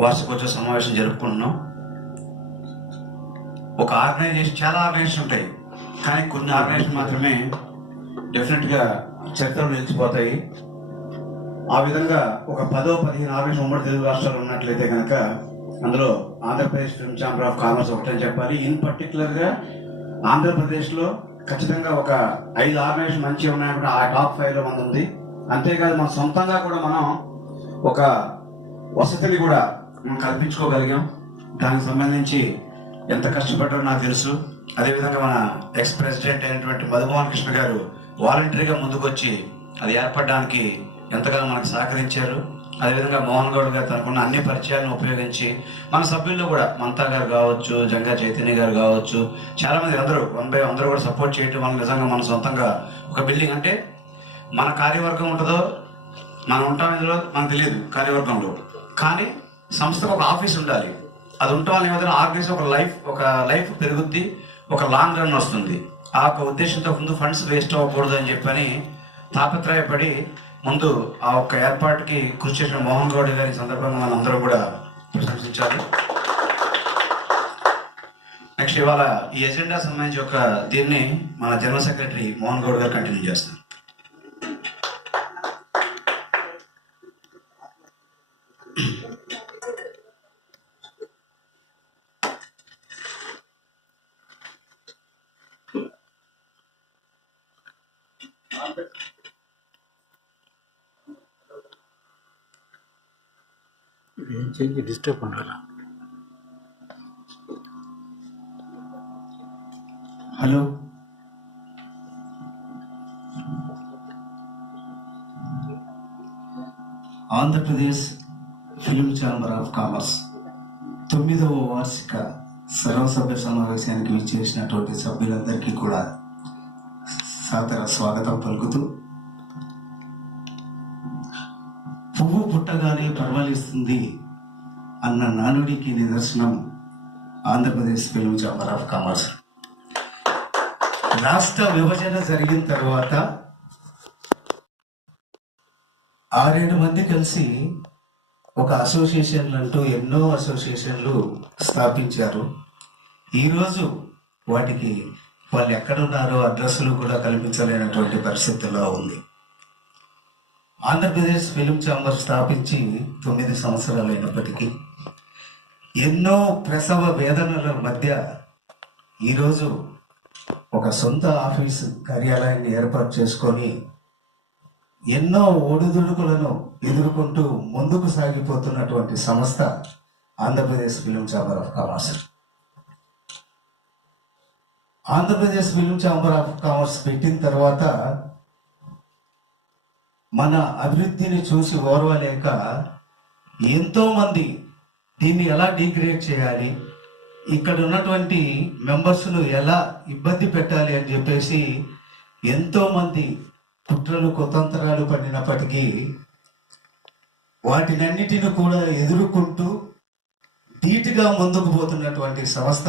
వార్షికోత్సవ సమావేశం జరుపుకుంటున్నాం. ఒక ఆర్గనైజేషన్, చాలా ఆర్గనైజేషన్ ఉంటాయి, కానీ కొన్ని ఆర్గనైజేషన్ మాత్రమే డెఫినెట్గా చరిత్రలో నిలిచిపోతాయి. ఆ విధంగా ఒక 10-15 ఆర్గనైజేషన్ ఉమ్మడి తెలుగు రాష్ట్రాలు ఉన్నట్లయితే కనుక అందులో Andhra Pradesh film chamber of commerce ఒకటని చెప్పాలి. ఇన్ పర్టికులర్గా ఆంధ్రప్రదేశ్లో ఖచ్చితంగా ఒక 5 ఆర్గనైజేషన్ మంచిగా ఉన్నాయనుకుంటే ఆ టాప్ 5లో మన ఉంది. అంతేకాదు మన సొంతంగా కూడా మనం ఒక వసతిని కూడా మనం కల్పించుకోగలిగాం. దానికి సంబంధించి ఎంత కష్టపడ్డారో నాకు తెలుసు. అదేవిధంగా మన ఎక్స్ ప్రెసిడెంట్ అయినటువంటి మధుమోహన్ కృష్ణ గారు వాలంటరీగా ముందుకొచ్చి అది ఏర్పడడానికి ఎంతగానో మనకు సహకరించారు. అదేవిధంగా మోహన్ గౌడ్ గారు తనకున్న అన్ని పరిచయాలను ఉపయోగించి మన సభ్యుల్లో కూడా మంతా గారు కావచ్చు, జంగా చైతన్య గారు కావచ్చు, చాలామంది అందరూ కూడా సపోర్ట్ చేయటం వల్ల నిజంగా మన సొంతంగా ఒక బిల్డింగ్, అంటే మన కార్యవర్గం ఉంటుందో మనం ఉంటాం ఇందులో మనకు తెలియదు కార్యవర్గంలో, కానీ సంస్థకు ఒక ఆఫీస్ ఉండాలి. అది ఉండటం వల్ల ఏమైనా ఆర్గనైజ్ ఒక లైఫ్ పెరుగుద్ది, ఒక లాంగ్ రన్ వస్తుంది. ఆ ఒక ఉద్దేశంతో ముందు ఫండ్స్ వేస్ట్ అవ్వకూడదు అని చెప్పని తాపత్రయపడి ముందు ఆ ఒక్క ఏర్పాటుకి కృషి చేసిన మోహన్ గౌడ్ గారి సందర్భంగా మనం అందరూ కూడా ప్రశంసించాలి. నెక్స్ట్ ఇవాళ ఈ ఎజెండా సంబంధించి దీన్ని మన జనరల్ సెక్రటరీ మోహన్ గౌడ్ గారు కంటిన్యూ చేస్తారు. డిస్టర్బ్ பண்ணல. Hello, Andhra Pradesh film chamber of commerce 9వ వార్షిక సర్వసభ్య సమావేశానికి విచ్చేసినటువంటి సభ్యులందరికీ కూడా సాదర స్వాగతం పలుకుతూ, పువ్వు పుట్టగానే పర్వాలిస్తుంది అన్న నానుడికి నిదర్శనం Andhra Pradesh film chamber of commerce. రాష్ట్ర విభజన జరిగిన తర్వాత 6-7 మంది కలిసి ఒక అసోసియేషన్లు అంటూ ఎన్నో అసోసియేషన్లు స్థాపించారు. ఈరోజు వాటికి వాళ్ళు ఎక్కడున్నారో అడ్రస్లు కూడా కల్పించలేనటువంటి పరిస్థితుల్లో ఉంది. ఆంధ్రప్రదేశ్ ఫిల్మ్ ఛాంబర్ స్థాపించి 9 సంవత్సరాలు అయినప్పటికీ ఎన్నో ప్రసవ వేదనల మధ్య ఈరోజు ఒక సొంత ఆఫీసు కార్యాలయాన్ని ఏర్పాటు చేసుకొని ఎన్నో ఒడిదుడుకులను ఎదుర్కొంటూ ముందుకు సాగిపోతున్నటువంటి సంస్థ Andhra Pradesh film chamber of commerce. Andhra Pradesh film chamber of commerce పెట్టిన తర్వాత మన అభివృద్ధిని చూసి ఓర్వలేక ఎంతోమంది దీన్ని ఎలా డిగ్రేడ్ చేయాలి, ఇక్కడ ఉన్నటువంటి మెంబర్స్ను ఎలా ఇబ్బంది పెట్టాలి అని చెప్పేసి ఎంతోమంది కుట్రలు కుతంత్రాలు పడినప్పటికీ వాటినన్నిటిని కూడా ఎదుర్కొంటూ ధీటుగా ముందుకు పోతున్నటువంటి సంస్థ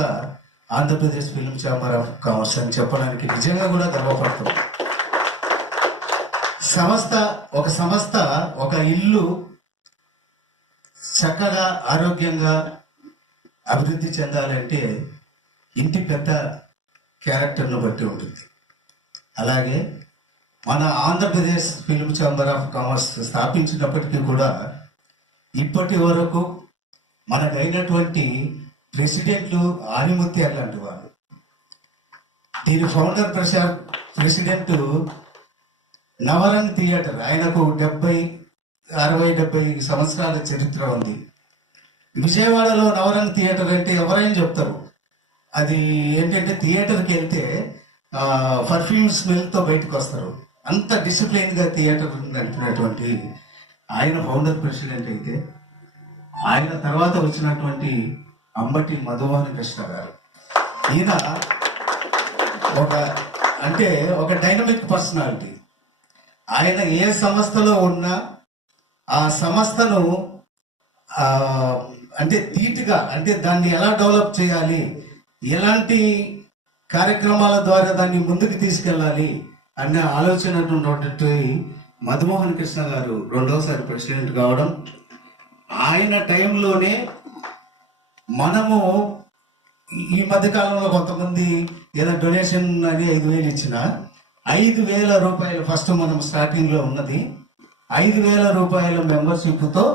Andhra Pradesh film chamber of commerce అని చెప్పడానికి నిజంగా కూడా గర్వపడుతుంది. సంస్థ ఒక ఇల్లు చక్కగా ఆరోగ్యంగా అభివృద్ధి చెందాలంటే ఇంటి పెద్ద క్యారెక్టర్ను బట్టి ఉంటుంది. అలాగే మన Andhra Pradesh film chamber of commerce స్థాపించినప్పటికీ కూడా ఇప్పటి వరకు మనకైనటువంటి ప్రెసిడెంట్లు ఆనిముత్యాలు లాంటి వాళ్ళు. దీని ఫౌండర్ ప్రెసిడెంట్ నవరంగ్ థియేటర్, ఆయనకు 60-70 సంవత్సరాల చరిత్ర ఉంది. విజయవాడలో నవరంగ్ థియేటర్ అంటే ఎవరైనా చెప్తారు. అది ఏంటంటే థియేటర్కి వెళ్తే పర్ఫ్యూమ్ స్మెల్తో బయటకు వస్తారు. అంత డిసిప్లిన్గా థియేటర్ నడిపినటువంటి ఆయన ఫౌండర్ ప్రెసిడెంట్ అయితే, ఆయన తర్వాత వచ్చినటువంటి అంబటి మధుమోహన్ కృష్ణ గారు, ఈయన ఒక డైనమిక్ పర్సనాలిటీ. ఆయన ఏ సంస్థలో ఉన్నా ఆ సంస్థను ధీటుగా దాన్ని ఎలా డెవలప్ చేయాలి, ఎలాంటి కార్యక్రమాల ద్వారా దాన్ని ముందుకు తీసుకెళ్ళాలి అన్న ఆలోచన ఉన్నటువంటి మధుమోహన్ కృష్ణ గారు రెండవసారి ప్రెసిడెంట్ కావడం, ఆయన టైంలోనే మనము ఈ మధ్య కాలంలో కొంతమంది ఏదో డొనేషన్ అని 5,000 ఇచ్చిన 5,000 రూపాయలు ఫస్ట్ మనం స్టార్టింగ్ లో ఉన్నది 5,000 రూపాయల మెంబర్షిప్తో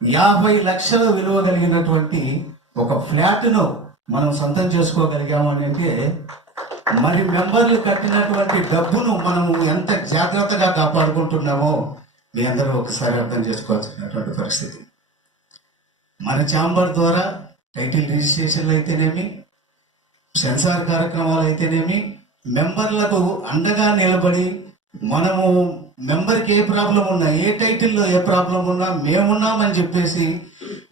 50 లక్షల విలువ కలిగినటువంటి ఒక ఫ్లాట్ను మనం సొంతం చేసుకోగలిగాము అని అంటే మరి మెంబర్లు కట్టినటువంటి డబ్బును మనము ఎంత జాగ్రత్తగా కాపాడుకుంటున్నామో మీ అందరూ ఒకసారి అర్థం చేసుకోవాల్సినటువంటి పరిస్థితి. మన ఛాంబర్ ద్వారా టైటిల్ రిజిస్ట్రేషన్లు అయితేనేమి, సెన్సార్ కార్యక్రమాలు అయితేనేమి, మెంబర్లకు అండగా నిలబడి మనము మెంబర్కి ఏ ప్రాబ్లం ఉన్నా, ఏ టైటిల్లో ఏ ప్రాబ్లం ఉన్నా మేమున్నామని చెప్పేసి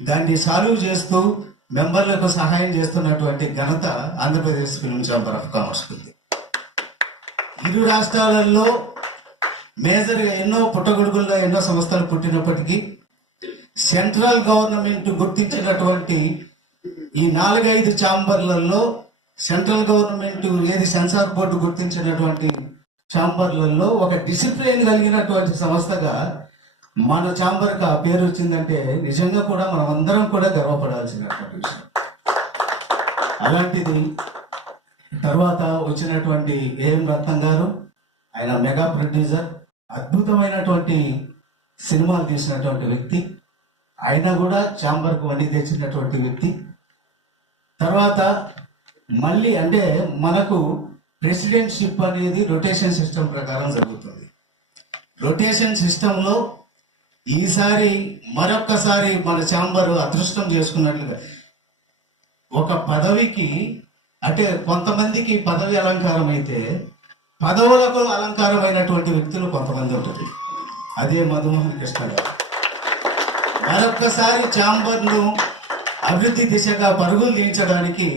దాన్ని సాల్వ్ చేస్తూ మెంబర్లకు సహాయం చేస్తున్నటువంటి ఘనత Andhra Pradesh film chamber of commerce ఉంది. ఇరు రాష్ట్రాలలో మేజర్గా ఎన్నో పుట్టగొడుగుల్లో ఎన్నో సంస్థలు పుట్టినప్పటికీ సెంట్రల్ గవర్నమెంట్ గుర్తించినటువంటి ఈ 4-5 ఛాంబర్లలో సెంట్రల్ గవర్నమెంట్ ఏది సెన్సార్ బోర్డు గుర్తించినటువంటి ఛాంబర్లలో ఒక డిసిప్లిన్ కలిగినటువంటి సంస్థగా మన ఛాంబర్కి ఆ పేరు వచ్చిందంటే నిజంగా కూడా మనం అందరం కూడా గర్వపడాల్సినటువంటి విషయం. అలాంటిది తర్వాత వచ్చినటువంటి ఏఎం రత్నం గారు, ఆయన మెగా ప్రొడ్యూసర్, అద్భుతమైనటువంటి సినిమాలు తీసినటువంటి వ్యక్తి, ఆయన కూడా ఛాంబర్కు వడ్డీ తెచ్చినటువంటి వ్యక్తి. తర్వాత మళ్ళీ అంటే మనకు ప్రెసిడెంట్షిప్ అనేది రొటేషన్ సిస్టమ్ ప్రకారం జరుగుతుంది. రొటేషన్ సిస్టంలో ఈసారి మరొక్కసారి మన ఛాంబర్ అదృష్టం చేసుకున్నట్లుగా ఒక పదవికి అంటే కొంతమందికి పదవి అలంకారం అయితే పదవులకు అలంకారమైనటువంటి వ్యక్తులు కొంతమంది ఉంటారు. అదే మధుమోహన్ కృష్ణ గారు మరొక్కసారి ఛాంబర్ను అభివృద్ధి దిశగా పరుగులు తీయించడానికి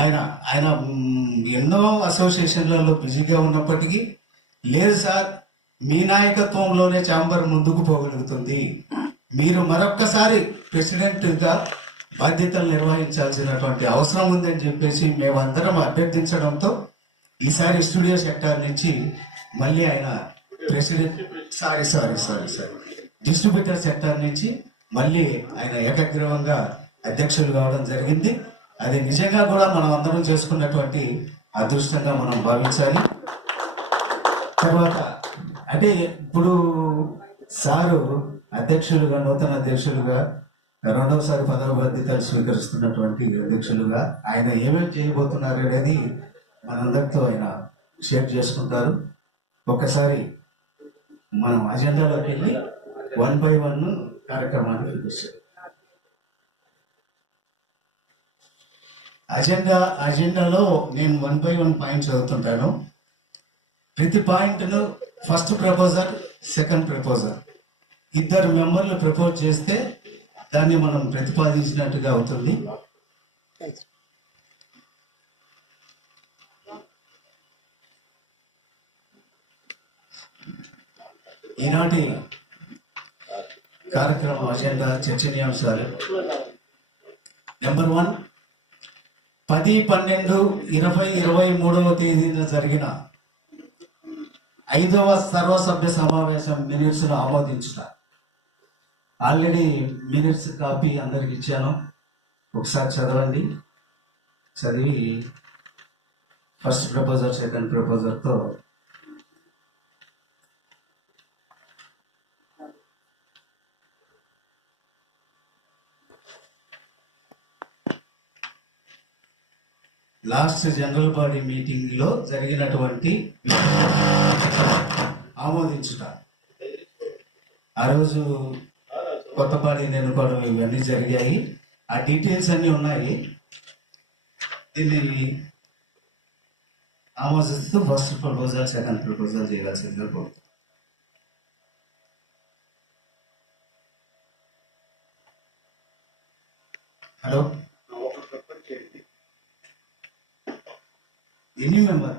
ఆయన ఆయన ఎన్నో అసోసియేషన్లలో బిజీగా ఉన్నప్పటికీ లేదు సార్, మీ నాయకత్వంలోనే ఛాంబర్ ముందుకు పోగలుగుతుంది, మీరు మరొక్కసారి ప్రెసిడెంట్గా బాధ్యతలు నిర్వహించాల్సినటువంటి అవసరం ఉందని చెప్పేసి మేమందరం అభ్యర్థించడంతో ఈసారి స్టూడియో సెక్టార్ నుంచి మళ్ళీ ఆయన ప్రెసిడెంట్ డిస్ట్రిబ్యూటర్ సెక్టార్ నుంచి మళ్ళీ ఆయన ఏకగ్రీవంగా అధ్యక్షులు కావడం జరిగింది. అది నిజంగా కూడా మనం అందరం చేసుకున్నటువంటి అదృష్టంగా మనం భావించాలి. తర్వాత అంటే ఇప్పుడు సారు అధ్యక్షులుగా, నూతన అధ్యక్షులుగా, రెండవసారి పదవి బాధ్యతలు స్వీకరిస్తున్నటువంటి అధ్యక్షులుగా ఆయన ఏమేమి చేయబోతున్నారు అనేది మనందరితో ఆయన షేర్ చేసుకుంటారు. ఒక్కసారి మనం అజెండాలోకి వెళ్ళి 1 by 1 కార్యక్రమాన్ని చూపిస్తాం. అజెండాలో నేను 1 by 1 పాయింట్ చదువుతుంటాను. ప్రతి పాయింట్ను ఫస్ట్ ప్రపోజల్, సెకండ్ ప్రపోజల్, ఇద్దరు మెంబర్లు ప్రపోజ్ చేస్తే దాన్ని మనం ప్రతిపాదించినట్టుగా అవుతుంది. ఈనాటి కార్యక్రమం అజెండా చర్చనీయాంశాలు. నెంబర్ 1, 10/12/2023 తేదీన జరిగిన 5వ సర్వసభ్య సమావేశం మినిట్స్ ను ఆమోదించుట. ఆల్రెడీ మినిట్స్ కాపీ అందరికి ఇచ్చాను, ఒకసారి చదవండి. చదివి ఫస్ట్ ప్రపోజల్, సెకండ్ ప్రపోజల్తో లాస్ట్ జనరల్ బాడీ మీటింగ్ లో జరిగినటువంటి ఆమోదించుట. ఆ రోజు కొత్త బాడీని ఎన్నుకోవడం ఇవన్నీ జరిగాయి. ఆ డీటెయిల్స్ అన్నీ ఉన్నాయి. దీన్ని ఆమోదిస్తూ ఫస్ట్ ప్రపోజల్, సెకండ్ ప్రపోజల్ చేయాల్సిందిగా కోరుతున్నాను. హలో, ఎనీ మెంబర్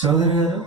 చౌదరి గారు